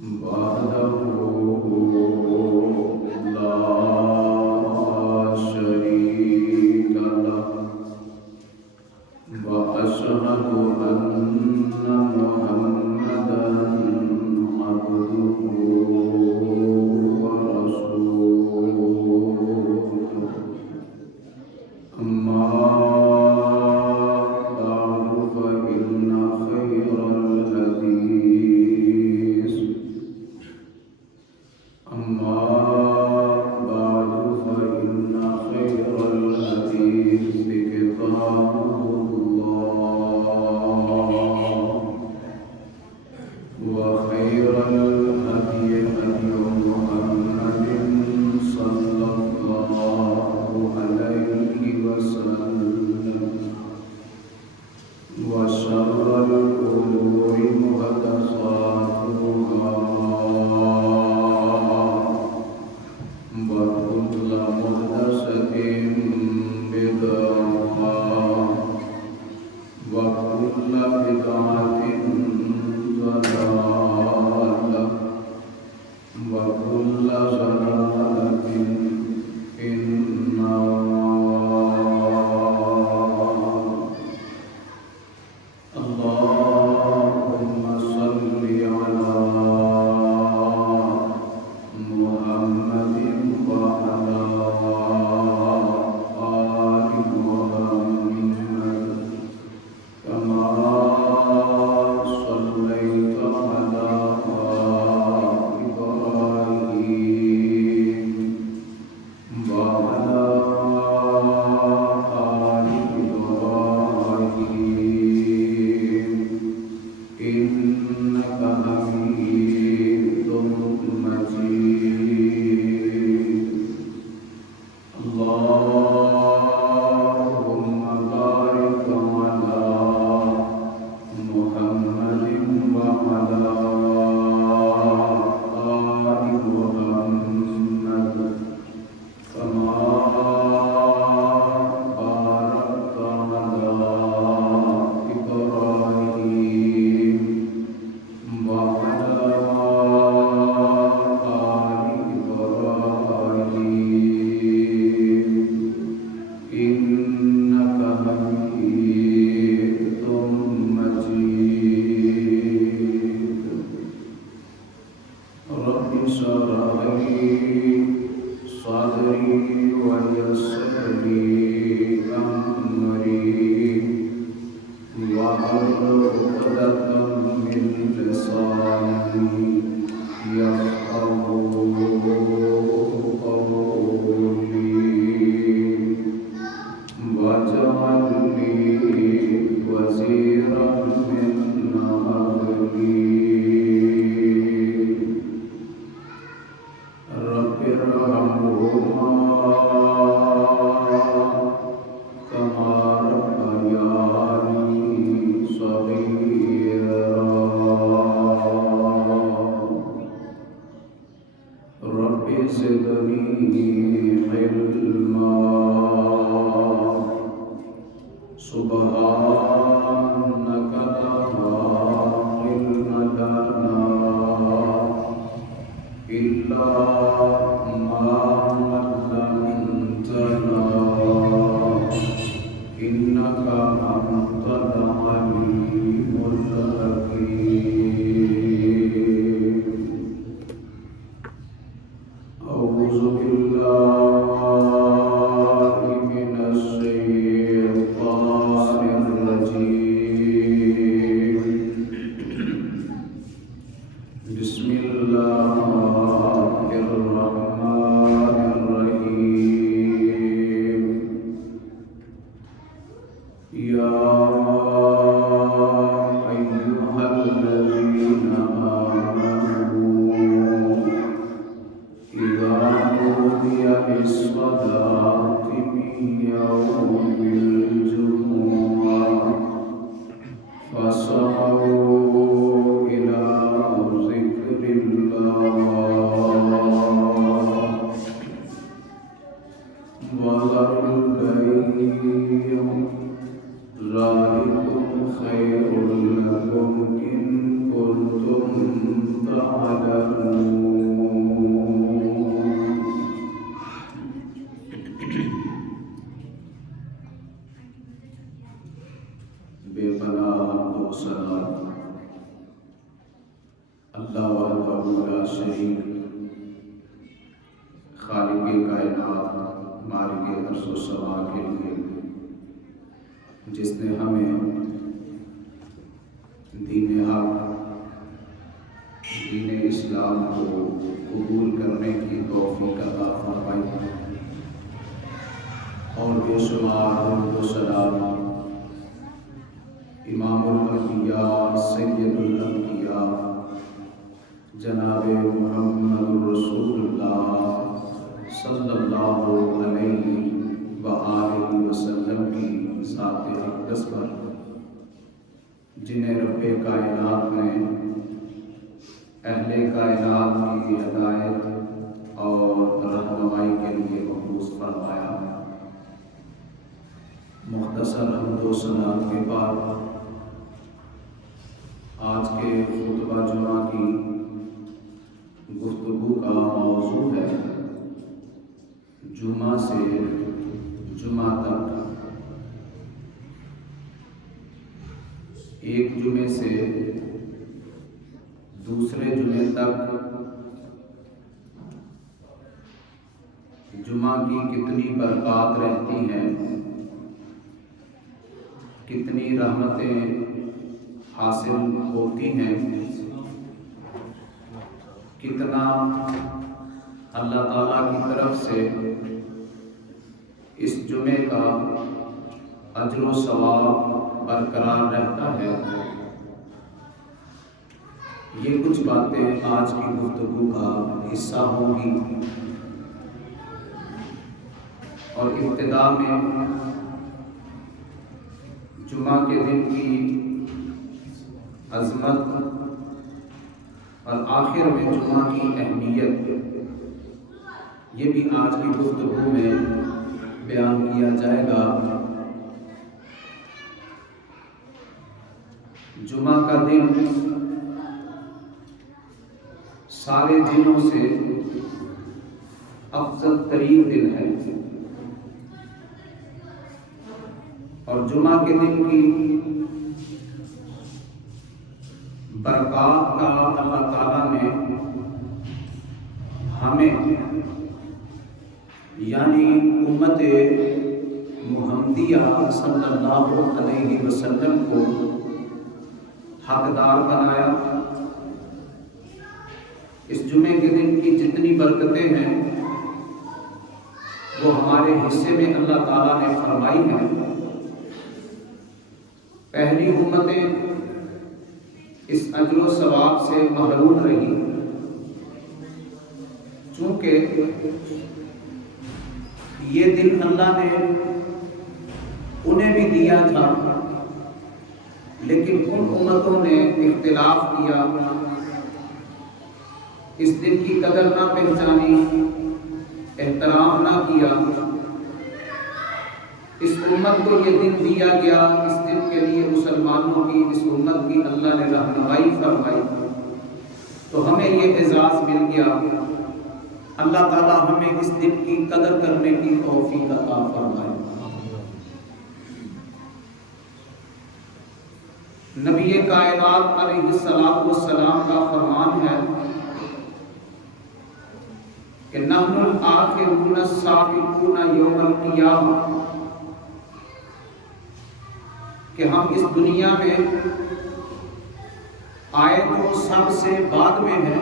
وحده لا شريك له وأشهد أن محمدا عبده ورسوله أما بعد فإن خير الحديث كتاب الله وخير الهدي هدي محمد صلى الله عليه وسلم وشر الأمور محدثاتها وكل محدثة بدعة وكل بدعة ضلالة وكل ضلالة في النار. اللهم صل على محمد وعلى آل محمد كما صليت على إبراهيم وعلى آل إبراهيم إنك حميد مجيد. اللهم بارك على محمد وعلى آل محمد كما باركت على إبراهيم وعلى آل إبراهيم إنك حميد مجيد. رب اشرح لي صدري ويسر لي أمري واحلل عقدة من لساني يفقهوا قولي واجعل لي وزيرا من أهلي رب ارحمهما كما ربياني صغيرا. رب زدني علما. سبحانك لا علم لنا إلا ما علمتنا إنك أنت العليم الحكيم. أعوذ بالله من الشيطان الرجيم. بسم الله الرحمن الرحيم. يا أيها الذين آمنوا إذا نودي للصلاة من يوم الجمعة فاسعوا إلى ذكر الله تعالیٰ کے لیے جس نے ہمیں دین حق دین اسلام کو قبول کرنے کی توفیق عطا فرمائی، اور بے شمار درود و سلام امام الانبیاء سید الانبیاء جناب محمد رسول اللہ صلی اللہ علیہ وآلہ وسلم کی ذات اقدس پر، جنہیں رب کائنات نے اہل کائنات کی ہدایت اور رہنمائی کے لیے مبعوث فرمایا۔ مختصر حمد و ثنا کے بعد آج کے خطبہ جمعہ کی گفتگو کا موضوع ہے جمعہ سے جمعہ تک، ایک جمعے سے دوسرے جمعے تک جمعہ کی کتنی برکات رہتی ہیں، کتنی رحمتیں حاصل ہوتی ہیں، کتنا اللہ تعالیٰ کی طرف سے اس جمعے کا اجر و ثواب برقرار رہتا ہے۔ یہ کچھ باتیں آج کی گفتگو کا حصہ ہوں گی، اور ابتدا میں جمعہ کے دن کی عظمت اور آخر میں جمعہ کی اہمیت، یہ بھی آج کی گفتگو میں بیان کیا جائے گا۔ جمعہ کا دن سارے دنوں سے افضل ترین دن ہے، اور جمعہ کے دن کی برکات کا اللہ تعالیٰ نے ہمیں یعنی امت محمدیہ صلی اللہ علیہ وسلم کو حقدار بنایا۔ اس جمعے کے دن کی جتنی برکتیں ہیں وہ ہمارے حصے میں اللہ تعالیٰ نے فرمائی ہیں۔ پہلی امتیں اس اجر و ثواب سے محروم رہی، چونکہ یہ دن اللہ نے انہیں بھی دیا تھا، لیکن ان امتوں نے اختلاف کیا، اس دن کی قدر نہ پہچانی، احترام نہ کیا۔ اس امت کو یہ دن دیا گیا، اس دن کے لیے مسلمانوں کی اس امت کی اللہ نے رہنمائی فرمائی، تو ہمیں یہ اعزاز مل گیا۔ اللہ تعالیٰ ہمیں اس دن کی قدر کرنے کی توفیق عطا فرمائے۔ نبی کائنات علیہ السلام کا فرمان ہے کہ نحن الآخرون السابقون یوم القیامہ، کہ ہم اس دنیا میں آئے تو سب سے بعد میں ہیں،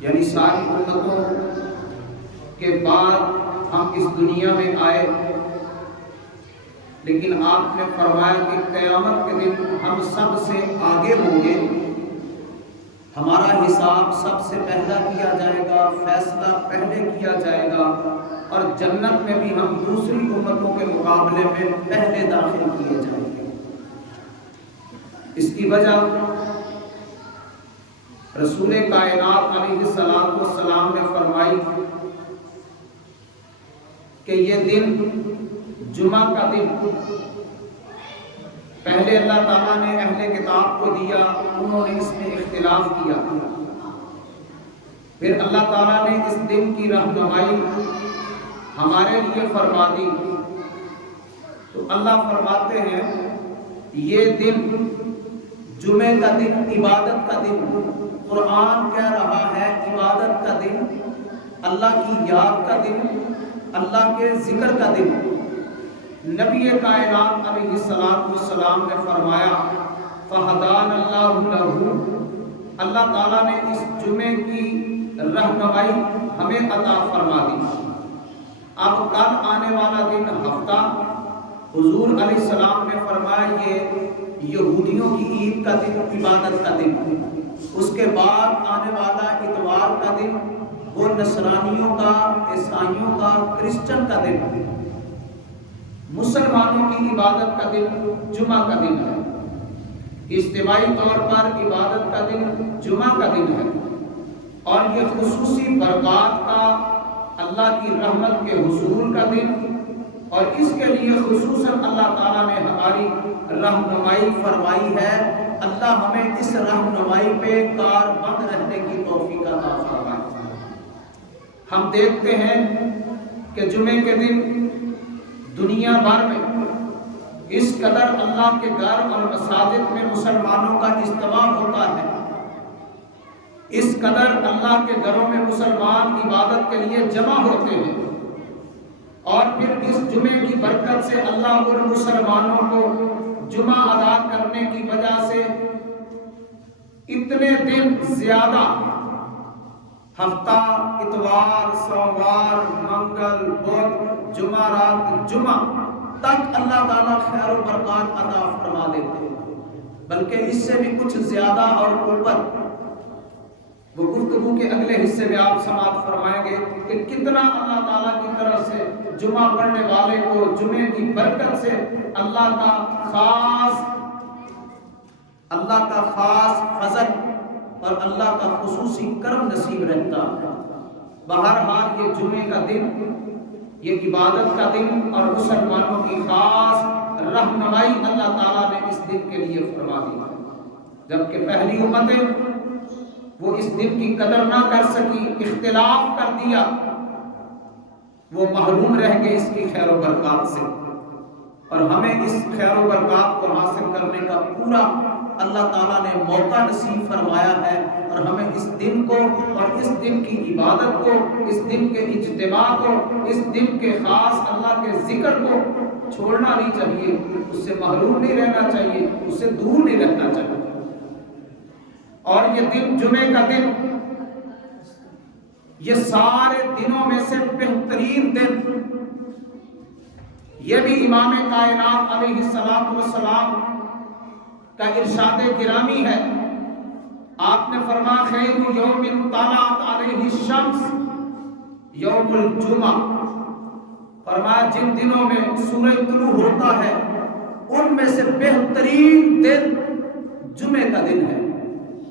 یعنی ساری امتوں کے بعد ہم اس دنیا میں آئے، لیکن آپ نے فرمایا کہ قیامت کے دن ہم سب سے آگے ہوں گے، ہمارا حساب سب سے پہلا کیا جائے گا، فیصلہ پہلے کیا جائے گا، اور جنت میں بھی ہم دوسری امتوں کے مقابلے میں پہلے داخل کیے جائیں گے۔ اس کی وجہ رسول کائنات علیہ السلام نے فرمائی کہ یہ دن جمعہ کا دن پہلے اللہ تعالیٰ نے اہل کتاب کو دیا، انہوں نے اس میں اختلاف کیا، پھر اللہ تعالیٰ نے اس دن کی رہنمائی ہمارے لیے فرما دی، تو اللہ فرماتے ہیں یہ دن جمعے کا دن عبادت کا دن، قرآن کہہ رہا ہے عبادت کا دن، اللہ کی یاد کا دن، اللہ کے ذکر کا دن۔ نبی کائنات علیہ السلام نے فرمایا فہدان اللہ لہ، اللہ تعالیٰ نے اس جمعے کی رہنمائی ہمیں عطا فرما دی۔ اب کل آنے والا دن ہفتہ، حضور علیہ السلام نے فرمایا یہ یہودیوں کی عید کا دن، عبادت کا دن۔ اس کے بعد آنے والا اتوار کا دن وہ نصرانیوں کا، عیسائیوں کا، کرسچن کا دن۔ مسلمانوں کی عبادت کا دن جمعہ کا دن ہے، اجتماعی طور پر عبادت کا دن جمعہ کا دن ہے، اور یہ خصوصی برکات کا، اللہ کی رحمت کے حصول کا دن، اور اس کے لیے خصوصاً اللہ تعالیٰ نے ہماری رہنمائی فرمائی ہے۔ اللہ ہمیں اس رہنمائی پہ کاربند رہنے کی توفیق عطا فرمائے۔ ہم دیکھتے ہیں کہ جمعے کے دن دنیا بھر میں اس قدر اللہ کے گھر اور مساجد میں مسلمانوں کا اجتماع ہوتا ہے، اس قدر اللہ کے گھروں میں مسلمان عبادت کے لیے جمع ہوتے ہیں، اور پھر اس جمعے کی برکت سے اللہ ان مسلمانوں کو جمعہ ادا کرنے کی وجہ سے اتنے دن زیادہ، ہفتہ، اتوار، سوموار، منگل، بدھ، جمعرات، جمعہ تک اللہ تعالیٰ خیر و برکات عطا فرما دیتے ہیں، بلکہ اس سے بھی کچھ زیادہ اور اوپر۔ وہ گفتگو کے اگلے حصے میں آپ سماعت فرمائیں گے کہ کتنا اللہ تعالیٰ کی طرف سے جمعہ پڑھنے والے کو جمعے کی برکت سے اللہ کا خاص فضل اور اللہ کا خصوصی کرم نصیب رہتا ہے۔ بہرحال یہ جمعے کا دن، یہ عبادت کا دن اور مسلمانوں کی خاص رہنمائی اللہ تعالیٰ نے اس دن کے لیے فرما دی، جبکہ پہلی امتیں وہ اس دن کی قدر نہ کر سکی، اختلاف کر دیا، وہ محروم رہ گئے اس کی خیر و برکات سے۔ اور ہمیں اس خیر و برکات کو حاصل کرنے کا پورا اللہ تعالیٰ نے موقع نصیب فرمایا ہے، اور ہمیں اس دن کو اور اس دن کی عبادت کو، اس دن کے اجتماع کو، اس دن کے خاص اللہ کے ذکر کو چھوڑنا نہیں چاہیے، اس سے محروم نہیں رہنا چاہیے، اس سے دور نہیں رہنا چاہیے۔ اور یہ دن، جمعے کا دن، یہ سارے دنوں میں سے بہترین دن، یہ بھی امام کائنات علیہ السلام کا ارشاد گرامی ہے۔ آپ نے فرمایا خیر یوم طلعت علیہ الشمس یوم الجمعہ، فرمایا جن دنوں میں سورج طلوع ہوتا ہے ان میں سے بہترین دن جمعے کا دن ہے۔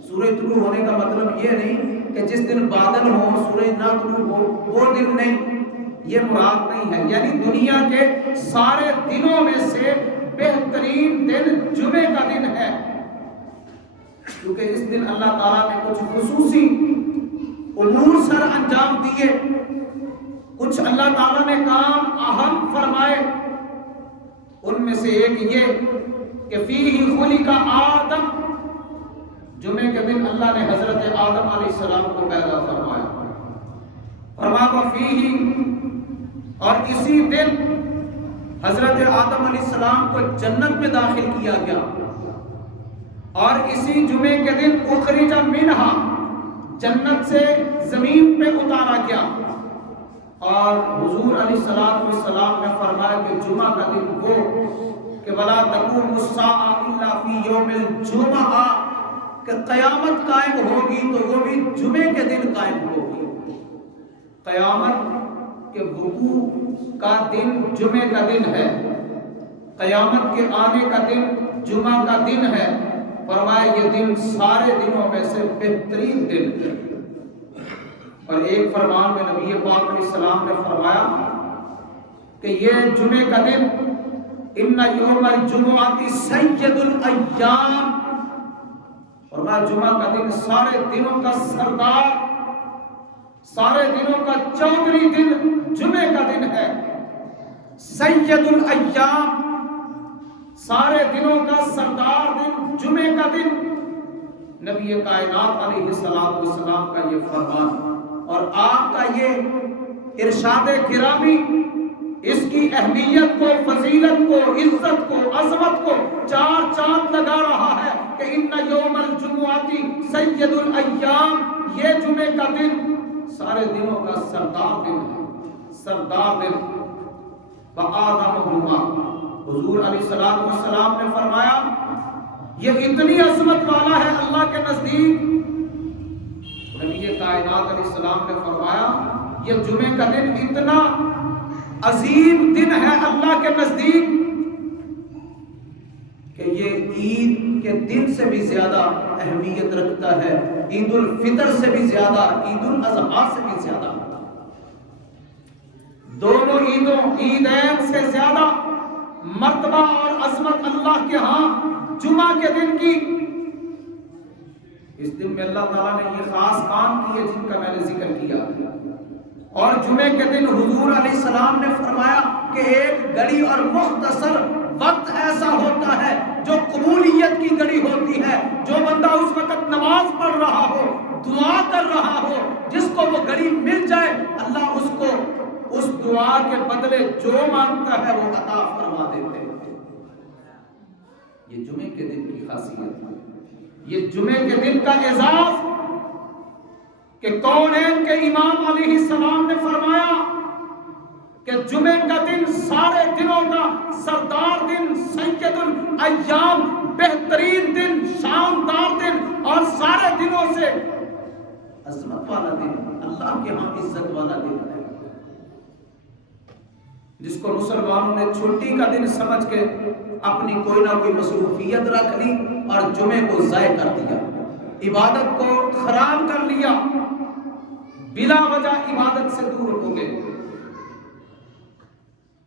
سورج طلوع ہونے کا مطلب یہ نہیں کہ جس دن بادل ہو، سورج نہ طلوع ہو، وہ دن نہیں، یہ مراد نہیں ہے، یعنی دنیا کے سارے دنوں میں سے بہترین دن جمعے کا دن ہے، کیونکہ اس دن اللہ تعالیٰ نے کچھ خصوصی امور سر انجام دیے، کچھ اللہ تعالیٰ نے کام اہم فرمائے۔ ان میں سے ایک یہ کہ فیہ خلق آدم، جمعے کے دن اللہ نے حضرت آدم علیہ السلام کو پیدا فرمایا، فرمایا فیہ، اور اسی دن حضرت آدم علیہ السلام کو جنت میں داخل کیا گیا، اور اسی جمعے کے دن اخرج منہا، جنت سے زمین پہ اتارا گیا۔ اور حضور علیہ السلام نے فرمایا کہ جمعہ کا دن وہ کہ وَلَا تَقُومُ السَّاعَةُ إِلَّا فِي يَوْمِ الْجُمْعَةِ، کہ قیامت قائم ہوگی تو وہ بھی جمعے کے دن قائم ہوگی۔ قیامت کے وقوع کا دن جمعے کا دن ہے، قیامت کے آنے کا دن جمعہ کا دن ہے، فرمایا یہ دن سارے دنوں میں سے بہترین دن ہے۔ اور ایک فرمان میں نبی پاک علیہ السلام نے فرمایا کہ یہ جمعے کا دن ان یوم الجمعہ سید الایام، فرمایا جمعہ کا دن سارے دنوں کا سردار، سارے دنوں کا چودھری دن جمعے کا دن ہے، سید الایام، سارے دنوں کا سردار دن جمعے کا دن، نبی کائنات علیہ السلام کا یہ فرمان اور آپ کا یہ ارشاد گرامی اس کی اہمیت کو، فضیلت کو، عزت کو، عظمت کو چار چاند لگا رہا ہے کہ ان یوم الجمعہ سید الایام، یہ جمعے کا دن سارے دنوں کا سردار دن ہے، سردار دن۔ وآدمہ اللہ، حضور علیہ السلام نے فرمایا یہ اتنی عظمت والا ہے اللہ کے نزدیک۔ نبی کائنات علیہ السلام نے فرمایا یہ جمعے کا دن اتنا عظیم دن ہے اللہ کے نزدیک کہ یہ عید کے دن سے بھی زیادہ اہمیت رکھتا ہے، عید الفطر سے بھی زیادہ، عید الاضحیٰ سے بھی زیادہ، دونوں عیدین سے زیادہ مرتبہ اور عظمت اللہ کے ہاں جمعہ کے دن کی۔ اس دن میں اللہ تعالیٰ نے یہ خاص کام کیے جن کا میں نے ذکر کیا، اور جمعے کے دن حضور علیہ السلام نے فرمایا کہ ایک گھڑی اور مختصر وقت ایسا ہوتا ہے جو قبولیت کی گھڑی ہوتی ہے، جو بندہ اس وقت نماز پڑھ رہا ہو، دعا کر رہا ہو، جس کو وہ گھڑی مل جائے اللہ اس کو اس دعا کے بدلے جو مانگتا ہے وہ عطا فرما دیتے ہیں۔ یہ جمعے کے دن کی خاصیت ہے، یہ جمعے کے دن کا اعزاز کہ کونین کے امام علیہ السلام نے فرمایا کہ جمعے کا دن سارے دنوں کا سردار دن، سید الایام، بہترین دن، شاندار دن اور سارے دنوں سے عظمت والا دن، اللہ کے ہاں عزت والا دن ہے، جس کو مسلمانوں نے چھٹی کا دن سمجھ کے اپنی کوئی نہ کوئی مصروفیت رکھ لی اور جمعے کو ضائع کر دیا، عبادت کو خراب کر لیا، بلا وجہ عبادت سے دور ہو گئے۔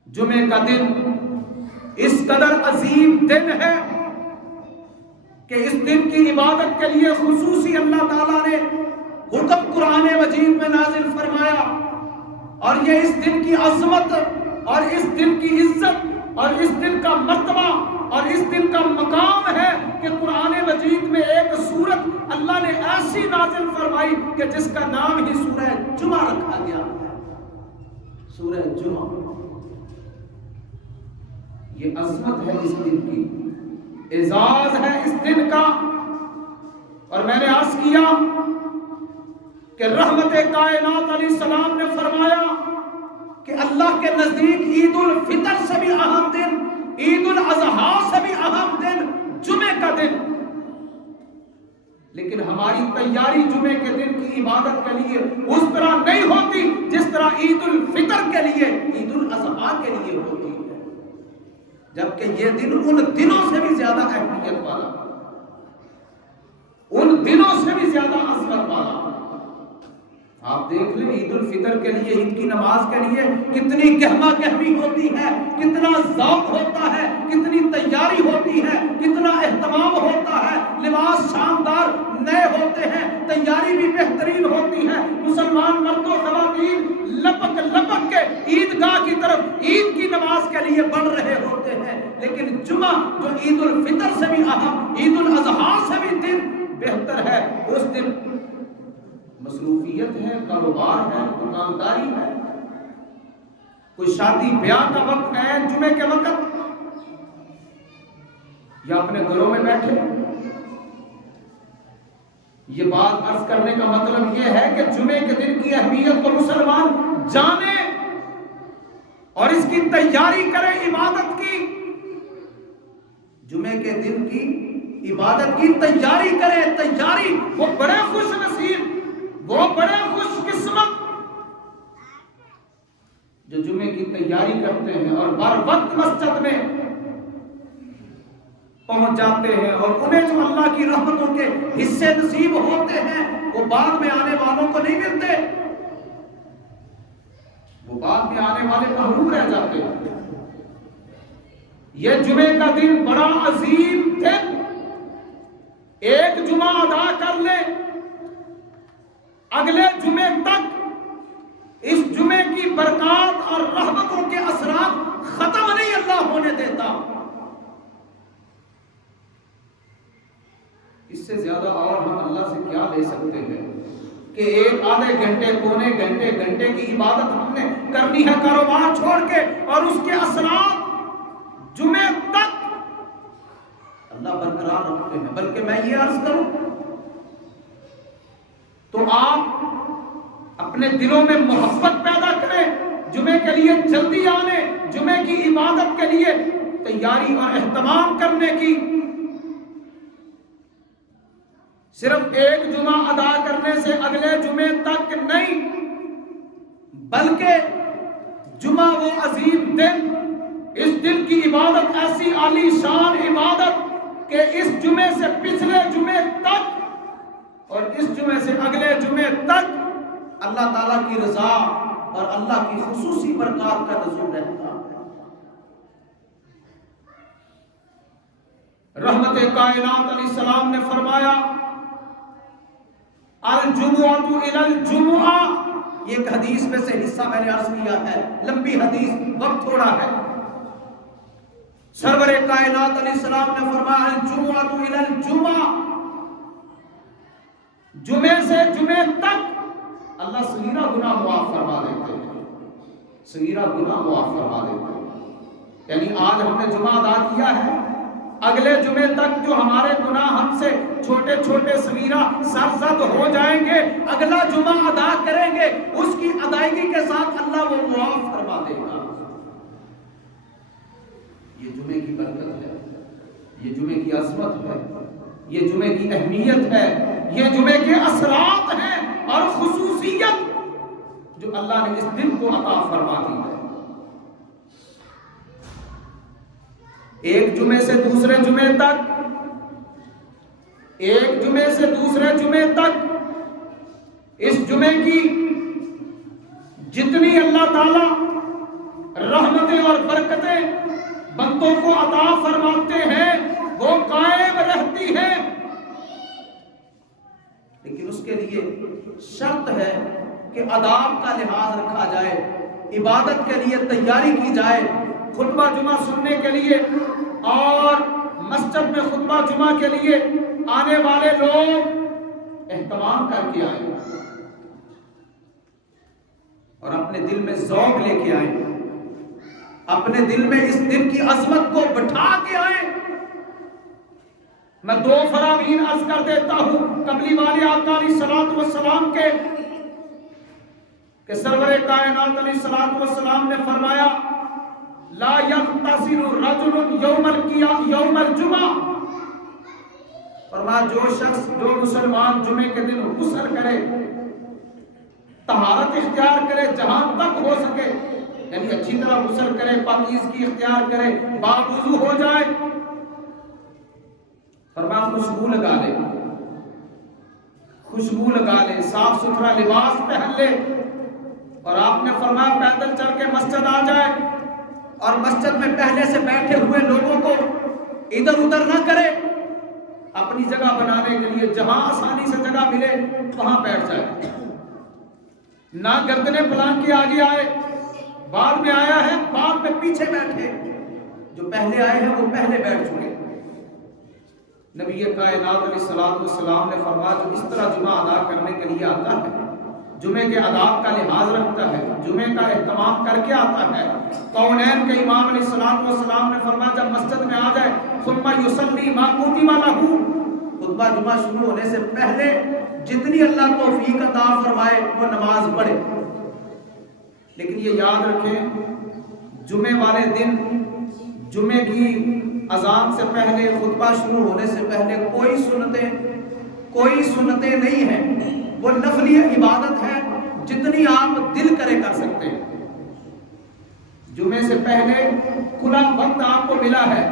جمعے کا دن اس قدر عظیم دن ہے کہ اس دن کی عبادت کے لیے خصوصی اللہ تعالیٰ نے حکم قرآن مجید میں نازل فرمایا، اور یہ اس دن کی عظمت اور اس دن کی عزت اور اس دن کا مرتبہ اور اس دن کا مقام ہے کہ قرآن مجید میں ایک سورت اللہ نے ایسی نازل فرمائی کہ جس کا نام ہی سورہ جمعہ رکھا گیا ہے، سورہ جمعہ۔ یہ عظمت ہے اس دن کی، اعزاز ہے اس دن کا، اور میں نے عرض کیا کہ رحمت کائنات علیہ السلام نے فرمایا کہ اللہ کے نزدیک عید الفطر سے بھی اہم دن، عید الاضحیٰ سے بھی اہم دن جمعے کا دن، لیکن ہماری تیاری جمعے کے دن کی عبادت کے لیے اس طرح نہیں ہوتی جس طرح عید الفطر کے لیے، عید الاضحیٰ کے لیے ہوتی ہے، جبکہ یہ دن ان دنوں سے بھی زیادہ اہمیت والا، ان دنوں سے بھی زیادہ عظمت والا۔ آپ دیکھ لیں عید الفطر کے لیے، عید کی نماز کے لیے کتنی گہما گہمی ہوتی ہے، کتنا ذوق ہوتا ہے، کتنی تیاری ہوتی ہے، کتنا اہتمام ہوتا ہے، لباس شاندار نئے ہوتے ہیں، تیاری بھی بہترین ہوتی ہے، مسلمان مرد و خواتین لپک لپک کے عیدگاہ کی طرف عید کی نماز کے لیے بڑھ رہے ہوتے ہیں، لیکن جمعہ جو عید الفطر سے بھی اہم، عید الاضحیٰ سے بھی دن بہتر ہے، اس دن مصروفیت ہے، کاروبار ہے، دکانداری ہے، کوئی شادی بیاہ کا وقت ہے جمعے کے وقت، یا اپنے گھروں میں بیٹھے۔ یہ بات عرض کرنے کا مطلب یہ ہے کہ جمعے کے دن کی اہمیت کو مسلمان جانے اور اس کی تیاری کرے عبادت کی، جمعے کے دن کی عبادت کی تیاری کرے، تیاری، وہ بڑے خوش نصیب، وہ بڑے خوش قسمت جو جمعے کی تیاری کرتے ہیں اور بر وقت مسجد میں پہنچ جاتے ہیں، اور انہیں جو اللہ کی رحمتوں کے حصے نصیب ہوتے ہیں وہ بعد میں آنے والوں کو نہیں ملتے، وہ بعد میں آنے والے محروم رہ جاتے ہیں۔ یہ جمعے کا دن بڑا عظیم دن، ایک جمعہ ادا کر لے، اگلے جمعے تک اس جمعے کی برکات اور رحمتوں کے اثرات ختم نہیں اللہ ہونے دیتا۔ اس سے زیادہ اور ہم اللہ سے کیا لے سکتے ہیں؟ کہ ایک آدھے گھنٹے پونے گھنٹے کی عبادت ہم نے کرنی ہے کاروبار چھوڑ کے، اور اس کے اثرات جمعے تک اللہ برقرار رکھتے ہیں۔ بلکہ میں یہ عرض کروں تو آپ اپنے دلوں میں محبت پیدا کریں جمعے کے لیے جلدی آنے، جمعے کی عبادت کے لیے تیاری اور اہتمام کرنے کی۔ صرف ایک جمعہ ادا کرنے سے اگلے جمعے تک نہیں، بلکہ جمعہ وہ عظیم دن، اس دن کی عبادت ایسی عالی شان عبادت کہ اس جمعے سے پچھلے جمعے تک اور اس جمعے سے اگلے جمعے تک اللہ تعالیٰ کی رضا اور اللہ کی خصوصی برکات کا نزول رہتا ہے۔ رحمت کائنات علیہ السلام نے فرمایا الجمعۃ الی الجمعہ، یہ ایک حدیث میں سے حصہ میں نے عرض کیا ہے، لمبی حدیث، وقت تھوڑا ہے۔ سرور کائنات علیہ السلام نے فرمایا الجمعۃ الی الجمعہ، جمعے سے جمعے تک اللہ صغیرہ گناہ معاف فرما دیتے ہیں، صغیرہ گناہ معاف فرما دیتے ہیں۔ یعنی آج ہم نے جمعہ ادا کیا ہے، اگلے جمعے تک جو ہمارے گناہ ہم سے چھوٹے چھوٹے صغیرہ سرزد ہو جائیں گے، اگلا جمعہ ادا کریں گے، اس کی ادائیگی کے ساتھ اللہ وہ معاف فرما دے گا۔ یہ جمعے کی برکت ہے، یہ جمعے کی عظمت ہے، یہ جمعے کی اہمیت ہے، یہ جمعے کے اثرات ہیں اور خصوصیت جو اللہ نے اس دن کو عطا فرما دی ہے۔ ایک جمعے سے دوسرے جمعے تک، ایک جمعے سے دوسرے جمعے تک اس جمعے کی جتنی اللہ تعالی رحمتیں اور برکتیں بندوں کو عطا فرماتے ہیں وہ قائم رہتی ہیں، لیکن اس کے لیے شرط ہے کہ آداب کا لحاظ رکھا جائے، عبادت کے لیے تیاری کی جائے، خطبہ جمعہ سننے کے لیے اور مسجد میں خطبہ جمعہ کے لیے آنے والے لوگ اہتمام کر کے آئیں اور اپنے دل میں ذوق لے کے آئیں، اپنے دل میں اس دن کی عظمت کو بٹھا کے آئیں۔ میں دو فرامین عرض کر دیتا ہوں قبلی والے آقا علیہ الصلوۃ والسلام کے، کہ سرور کائنات علیہ الصلوۃ والسلام نے فرمایا لا یغتسل رجل یوم الجمعہ، فرمایا جو شخص، جو مسلمان جمعے کے دن غسل کرے، طہارت اختیار کرے جہاں تک ہو سکے، یعنی اچھی طرح غسل کرے، پاکیزگی اختیار کرے، باوضو ہو جائے، فرمایا خوشبو لگا لے، خوشبو لگا لے، صاف ستھرا لباس پہن لے، اور آپ نے فرمایا پیدل چل کے مسجد آ جائے اور مسجد میں پہلے سے بیٹھے ہوئے لوگوں کو ادھر ادھر نہ کرے، اپنی جگہ بنانے کے لیے جہاں آسانی سے جگہ ملے وہاں بیٹھ جائے، نہ گردنے پلان کے آگے آئے، بعد میں آیا ہے بعد میں پیچھے بیٹھے، جو پہلے آئے ہیں وہ پہلے بیٹھ چکے۔ نبی کائنات علیہ الصلوۃ والسلام نے فرمایا جو اس طرح جمعہ ادا کرنے کے لیے آتا ہے، جمعے کے آداب کا لحاظ رکھتا ہے، جمعے کا اہتمام کر کے آتا ہے، کونین کے امام علیہ الصلوۃ والسلام نے فرمایا جب مسجد میں آ جائے ثم یصلی ما کتب لہ، خطبہ جمعہ شروع ہونے سے پہلے جتنی اللہ توفیق عطا فرمائے وہ نماز پڑھے۔ لیکن یہ یاد رکھیں جمعے والے دن، جمعے کی اذان سے پہلے، خطبہ شروع ہونے سے پہلے کوئی سنتیں نہیں ہیں، وہ نفلی عبادت ہے جتنی آپ دل کرے کر سکتے ہیں۔ جمعے سے پہلے کھلا وقت آپ کو ملا ہے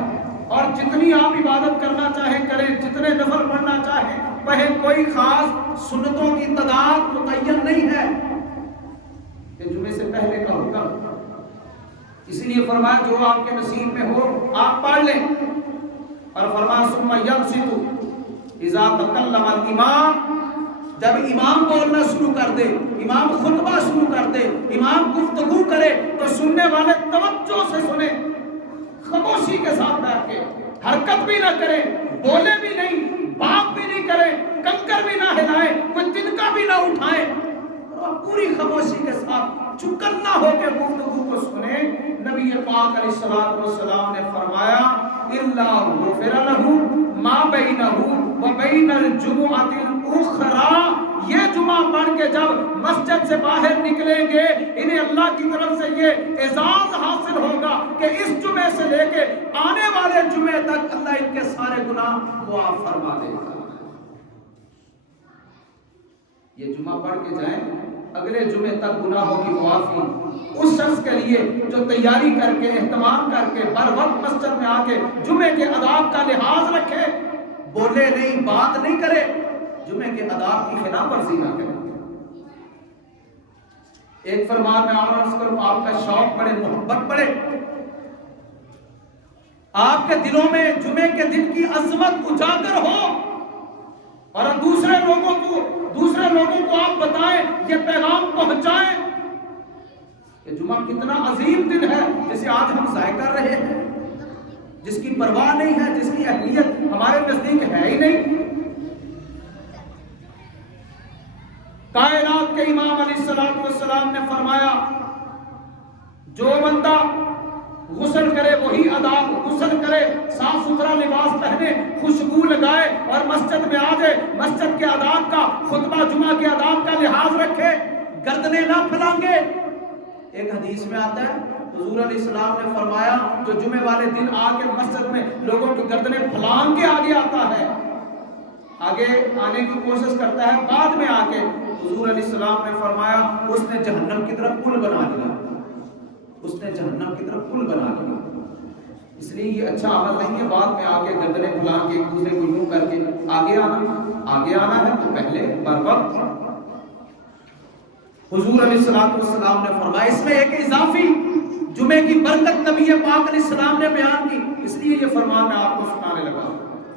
اور جتنی آپ عبادت کرنا چاہیں کریں، جتنے نفل پڑھنا چاہیں پڑھیں، کوئی خاص سنتوں کی تعداد متعین نہیں ہے کہ جمعے سے پہلے کا حکم، اس لیے فرمایا جو آپ کے نصیب میں ہو آپ پڑھ لیں، اور فرمایا ثم یبسط اذا تکلم الامام، جب امام بولنا شروع کر دے، امام خطبہ شروع کر دے، امام گفتگو کرے تو سننے والے توجہ سے سنیں، خاموشی کے ساتھ بیٹھ کے، حرکت بھی نہ کریں، بولے بھی نہیں، بات بھی نہیں کریں، کنکر بھی نہ ہلائیں، کوئی تنکا بھی نہ اٹھائیں، اور پوری خاموشی کے ساتھ چکنا ہو کے گفتگو کو سنیں۔ نبی پاک علیہ الصلوۃ والسلام نے فرمایا الا غفر له ما بینه وبین الجمعۃ الاخرى، یہ جمعہ پڑھ کے جب مسجد سے باہر نکلیں گے انہیں اللہ کی طرف سے یہ اعزاز حاصل ہوگا کہ اس جمعے سے لے کے آنے والے جمعے تک اللہ ان کے سارے گناہ معاف فرما دے گا۔ یہ جمعہ پڑھ کے جائیں، اگلے جمعے تک گناہوں کی معافی اس شخص کے لیے جو تیاری کر کے اہتمام کر کے بر وقت مسجد میں آ کے جمعے کے آداب کا لحاظ رکھے، بولے نہیں، بات نہیں کرے، جمعے کے آداب کی خلاف ورزی نہ کرے۔ ایک فرمان میں اور عرض کروں، آپ کا شوق بڑے، محبت بڑے، آپ کے دلوں میں جمعے کے دن کی عظمت اجاگر ہو، اور دوسرے لوگوں کو آپ بتائیں، یہ پیغام پہنچائیں کہ جمعہ کتنا عظیم دن ہے جسے آج ہم ضائع کر رہے ہیں، جس کی پرواہ نہیں ہے، جس کی اہمیت ہمارے نزدیک ہے ہی نہیں۔ کائنات کے امام علیہ الصلوۃ والسلام نے فرمایا جو بندہ غسل کرے وہی آداب، غسل کرے، صاف ستھرا لباس پہنے، خوشبو لگائے اور مسجد میں آ جائے، مسجد کے آداب کا، خطبہ جمعہ کے آداب کا لحاظ رکھے، گردنیں نہ پھلانگے۔ ایک حدیث میں آتا ہے حضور علیہ السلام نے فرمایا جو جمعے والے دن آ کے مسجد میں لوگوں کی گردنیں پھلانگ کے آگے آتا ہے، آگے آنے کی کوشش کرتا ہے، بعد میں آ کے حضور علیہ السلام نے فرمایا اس نے جہنم کی طرف پل بنا لیا، اس نے جہنم کی طرف پل بنا لیا۔ اس لیے یہ اچھا عمل نہیں ہے بعد میں آ کے گردنیں پھلا کے ایک دوسرے کو یوں کر کے آگے آنا ہے تو پہلے بر وقت۔ حضور علیہ السلام نے فرمایا، اس میں ایک اضافی جمعے کی برکت نبی پاک علیہ السلام نے بیان کی، اس لیے یہ فرمان میں آپ کو سنانے لگا۔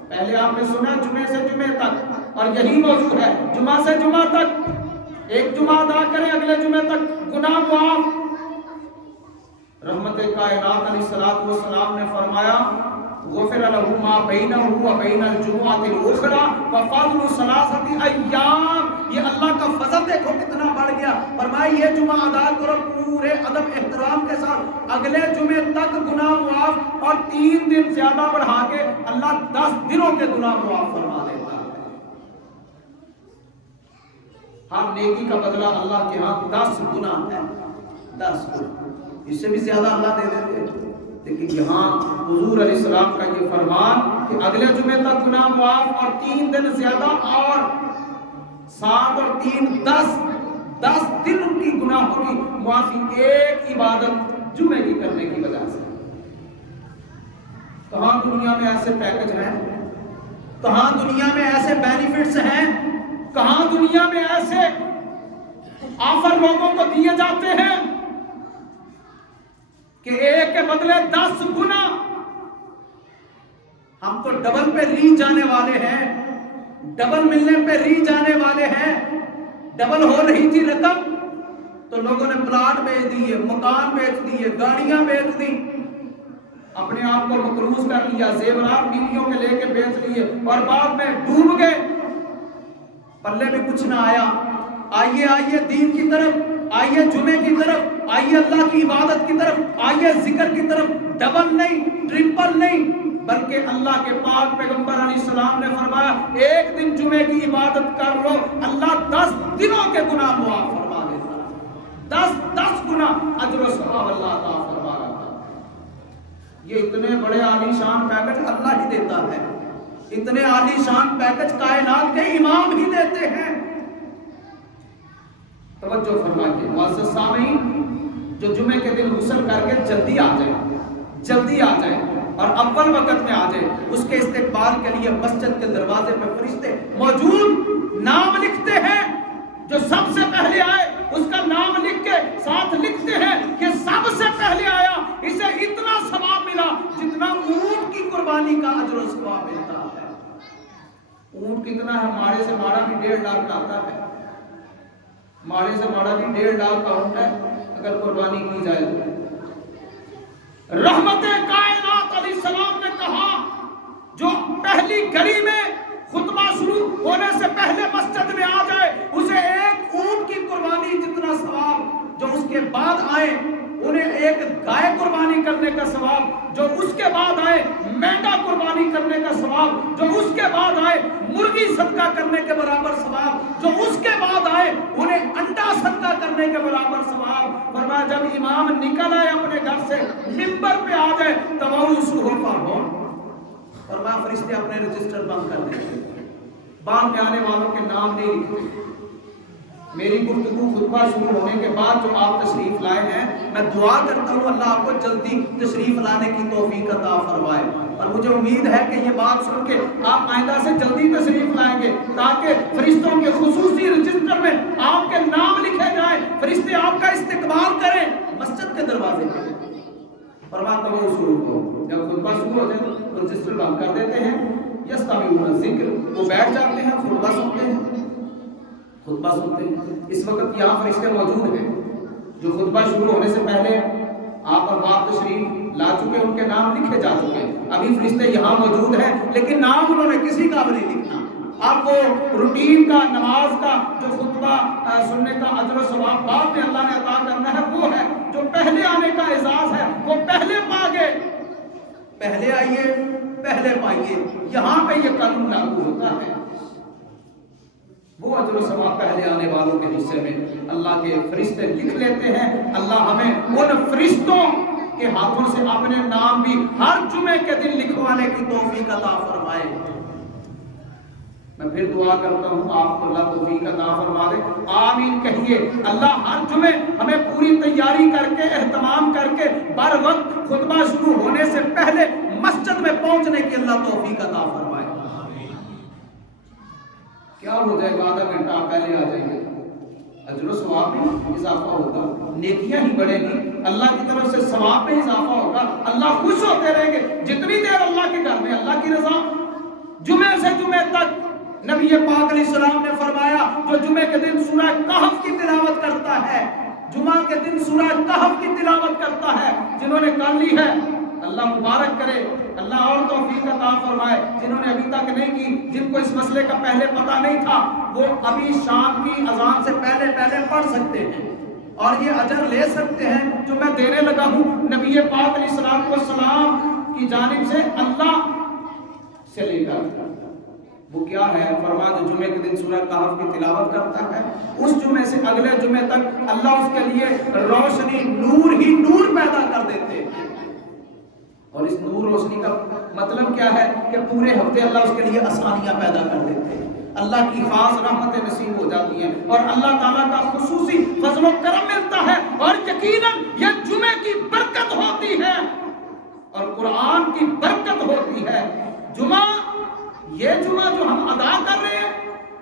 پہلے آپ نے سنا جمعے سے جمعے تک، اور یہی موضوع ہے جمعہ سے جمعہ تک، ایک جمعہ ادا کریں اگلے جمعے تک گناہ معاف۔ رحمت کائنات علیہ الصلوۃ والسلام نے فرمایا غفر له ما بینہ وبین الجمعۃ الاخرى وفضل ثلاثۃ ایام، یہ اللہ کا فضل دیکھو کتنا بڑھ گیا۔ فرمایا یہ جمعہ ادا کرو پورے ادب احترام کے ساتھ، اگلے جمعے تک گناہ معاف، اور 3 دن زیادہ بڑھا کے اللہ 10 دنوں کے گناہ معاف فرما دیتا ہے۔ ہر نیکی کا بدلہ اللہ کے ہاں 10 گنا ہے، 10 گنا، اس سے بھی زیادہ اللہ دے دیتے ہیں، لیکن یہاں حضور علیہ السلام کا یہ فرمان کہ اگلے جمعے تک گناہ معاف، اور 3 دن زیادہ، اور 7 اور 3 10 دن ان کی گناہوں کی معافی ایک عبادت جمعے کی کرنے کی وجہ سے۔ کہاں دنیا میں ایسے پیکج ہیں، کہاں دنیا میں ایسے بینیفٹس ہیں، کہاں دنیا میں ایسے آفر لوگوں کو دیے جاتے ہیں کہ ایک کے بدلے 10 گنا۔ ہم تو ڈبل پہ ری جانے والے ہیں، ڈبل ملنے پہ ری جانے والے ہیں۔ ڈبل ہو رہی تھی رقم تو لوگوں نے پلاٹ بیچ دیے، مکان بیچ دیے، گاڑیاں بیچ دی، اپنے آپ کو مقروض کر لیا، زیورات بیویوں کے لے کے بیچ لیے، اور بعد میں ڈوب گئے، پلے میں کچھ نہ آیا۔ آئیے دین کی طرف، آئیے جمعے کی طرف، آئیے اللہ کی عبادت کی طرف، آئیے ذکر کی طرف، ڈبل نہیں، ٹرپل نہیں، بلکہ اللہ کے پاک پیغمبر علیہ السلام نے فرمایا ایک دن جمعے کی عبادت کر لو، اللہ 10 دنوں کے گناہ معاف فرما دیتا ہے۔ 10 گنا اجر و ثواب اللہ عطا فرما رہا ہے۔ یہ اتنے بڑے عالی شان پیکج اللہ ہی دیتا ہے، اتنے عالی شان پیکج کائنات کے امام ہی دیتے ہیں۔ توجہ فرمائیے معزز سامعین، جو جمعے کے دن غسل کر کے جلدی آ جائے اور اول وقت میں آ جائے، اس کے استقبال کے لیے مسجد کے دروازے پر فرشتے موجود نام لکھتے ہیں۔ جو سب سے پہلے آئے اس کا نام لکھ کے ساتھ لکھتے ہیں کہ سب سے پہلے آیا، اسے اتنا ثواب ملا جتنا اونٹ کی قربانی کا اجر و ثواب ملتا ہے۔ اونٹ کتنا ہے؟ ماڑے سے ماڑا بھی 1.5 لاکھ کا آتا ہے، ماڑے سے ماڑا بھی 1.5 لاکھ کا اونٹ ہے اگر قربانی کی جائے تو۔ رحمت کائنات علیہ السلام نے کہا جو پہلی گھڑی میں خطبہ ہونے سے پہلے مسجد میں آ جائے اسے ایک اونٹ کی قربانی جتنا ثواب، جو اس کے بعد آئے انہیں ایک گائے قربانی کرنے کا ثواب، جو اس کے بعد آئے مینڈا قربانی کرنے کا ثواب، جو اس کے بعد آئے مرغی صدقہ کرنے کے برابر ثواب، جو اس کے بعد آئے انہیں انڈا صدقہ کرنے کے برابر ثواب۔ فرمایا جب امام نکل آئے اپنے گھر سے منبر پہ آ جائے تواؤ صحفہ ہو، فرمایا فرشتے اپنے رجسٹر بند کر دیں، بعد میں آنے والوں کے نام نہیں لکھتے۔ میری گفتگو خطبہ شروع ہونے کے بعد جو آپ تشریف لائے ہیں، میں دعا کرتا ہوں اللہ آپ کو جلدی تشریف لانے کی توفیق عطا فرمائے، اور مجھے امید ہے کہ یہ بات سن کے آپ آئندہ سے جلدی تشریف لائیں گے تاکہ فرشتوں کے خصوصی رجسٹر میں آپ کے نام لکھے جائیں، فرشتے آپ کا استقبال کریں مسجد کے دروازے پہ۔ فرماتا ہوں شروع ہو، جب خطبہ شروع ہو جائے تو رجسٹر بند کر دیتے ہیں، یستمعون الذکر، وہ بیٹھ جاتے ہیں، خطبہ سنتے ہیں، خطبہ سنتے ہیں۔ اس وقت یہاں فرشتے موجود ہیں جو خطبہ شروع ہونے سے پہلے آپ اور باپ تشریف لا چکے، ان کے نام لکھے جا چکے، ابھی فرشتے یہاں موجود ہیں لیکن نام انہوں نے کسی کا بھی نہیں لکھنا۔ اب وہ روٹین کا، نماز کا، جو خطبہ سننے کا اجر و ثواب بعد میں اللہ نے عطا کرنا ہے، وہ ہے جو پہلے آنے کا اعزاز ہے، وہ پہلے پا گئے، پہلے آئیے پہلے پائیے، یہاں پہ یہ قانون لاگو ہوتا ہے۔ وہ اجر و ثواب پہلے آنے والوں کے حصے میں اللہ کے فرشتے لکھ لیتے ہیں۔ اللہ ہمیں ان فرشتوں کے ہاتھوں سے اپنے نام بھی ہر جمعے کے دن لکھوانے کی توفیق عطا فرمائے۔ میں پھر دعا کرتا ہوں آپ کو اللہ توفیق عطا فرما دے، آمین کہیے۔ اللہ ہر جمعے ہمیں پوری تیاری کر کے، اہتمام کر کے، بر وقت خطبہ شروع ہونے سے پہلے مسجد میں پہنچنے کی اللہ توفیق عطا فرمائے۔ کیا ہو جائے گا، آدھا گھنٹہ پہلے آ جائیں گے، اجر و ثواب میں اضافہ ہوگا، نیکیاں ہی بڑھیں گی، اللہ کی طرف سے ثواب میں اضافہ ہوگا، اللہ خوش ہوتے رہیں گے جتنی دیر اللہ کے گھر میں اللہ کی رضا۔ جمعے سے جمعے تک نبی پاک علیہ السلام نے فرمایا جو جمعے کے دن سورہ کہف کی تلاوت کرتا ہے، جمعہ کے دن سورہ کہف کی تلاوت کرتا ہے، جنہوں نے کر لی ہے اللہ مبارک کرے، اللہ اور توفیق عطا فرمائے، جنہوں نے ابھی تک نہیں کی، جن کو اس مسئلے کا پہلے پتہ نہیں تھا، وہ ابھی شام کی اذان سے پہلے پڑھ سکتے ہیں اور یہ اجر لے سکتے ہیں جو میں دینے لگا ہوں نبی پاک علیہ السلام کی جانب سے اللہ سے لے کر۔ وہ کیا ہے؟ فرمایا جو جمعے کے دن سورہ کہف کی تلاوت کرتا ہے، اس جمعے سے اگلے جمعے تک اللہ اس کے لیے روشنی، نور ہی نور پیدا کر دیتے ہیں۔ اور اس نور روشنی کا مطلب کیا ہے کہ پورے ہفتے اللہ اس کے لیے آسانیاں پیدا کر دیتے ہیں، اللہ کی خاص رحمتیں نصیب ہو جاتی ہیں اور اللہ تعالیٰ کا خصوصی فضل و کرم ملتا ہے، اور یقیناً یہ جمعے کی برکت ہوتی ہے اور قرآن کی برکت ہوتی ہے۔ جمعہ، یہ جمعہ جو ہم ادا کر رہے ہیں،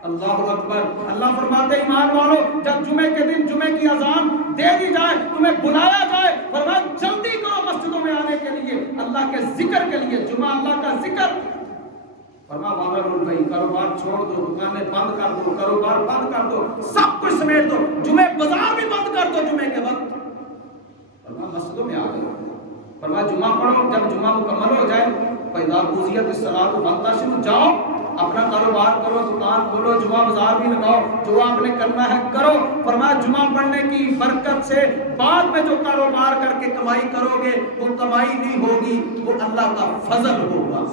اللہ اکبر، اللہ فرماتے ہیں ایمان والو جب جمعے کے دن جمعے کی اذان دے دی جائے، تمہیں بلایا جائے، فرمایا جلدی کرو مسجدوں میں آنے کے لیے، اللہ کے ذکر کے لیے، جمعہ اللہ کا ذکر۔ فرمایا بابر بھائی کاروبار چھوڑ دو، دکانیں بند کر دو، کاروبار بند کر دو، سب کچھ سمیٹ دو، جمعے بازار بھی بند کر دو جمعے کے وقت، فرمایا مسجدوں میں آ جاؤ، فرمایا جمعہ پڑھو، جب جمعہ مکمل ہو جائے فَإِذَا قُضِيَتِ الصَّلَاةُ فَانتَشِرُوا، جاؤ اپنا کاروبار کرو، دکان کھولو، جمعہ بازار بھی لگاؤ، جو آپ نے کرنا ہے کرو۔ فرمایا جمعہ پڑھنے کی برکت سے بعد میں جو کاروبار کر کے کمائی کرو گے وہ کمائی نہیں ہوگی، وہ اللہ کا فضل ہوگا،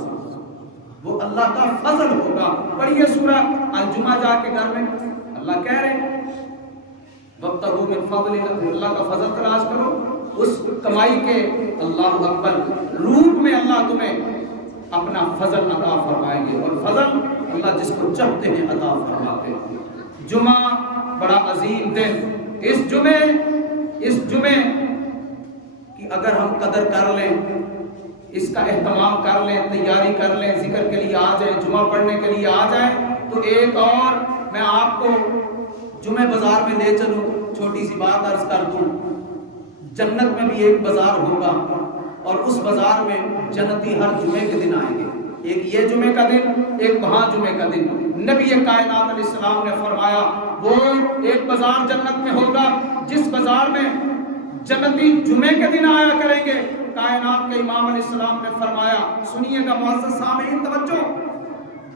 وہ اللہ کا فضل ہوگا۔ پڑھیے سورہ الجمعہ جا کے گھر میں، اللہ کہہ رہے ہیں وَابْتَغُوا مِن فَضْلِ اللَّهِ، اللہ کا فضل تلاش کرو، اس کمائی کے اللہ اکبر روپ میں اللہ تمہیں اپنا فضل عطا فرمائیں گے، اور فضل اللہ جس کو چاہتے ہیں عطا فرماتے ہیں۔ جمعہ بڑا عظیم دن، اس جمعے کی اگر ہم قدر کر لیں، اس کا اہتمام کر لیں، تیاری کر لیں، ذکر کے لیے آ جائیں، جمعہ پڑھنے کے لیے آ جائیں، تو ایک اور میں آپ کو جمعہ بازار میں لے چلوں، چھوٹی سی بات عرض کر دوں، جنت میں بھی ایک بازار ہوگا اور اس بازار میں جنتی ہر جمعے کے دن آئیں گے، ایک یہ جمعے کا دن، ایک وہاں جمعے کا دن۔ نبی کائنات علیہ السلام نے فرمایا وہ ایک بازار جنت میں ہوگا جس بازار میں جنتی جمعے کے دن آیا کریں گے۔ کائنات کے امام علیہ السلام نے فرمایا، سنیے گا معزز سامعین توجہ،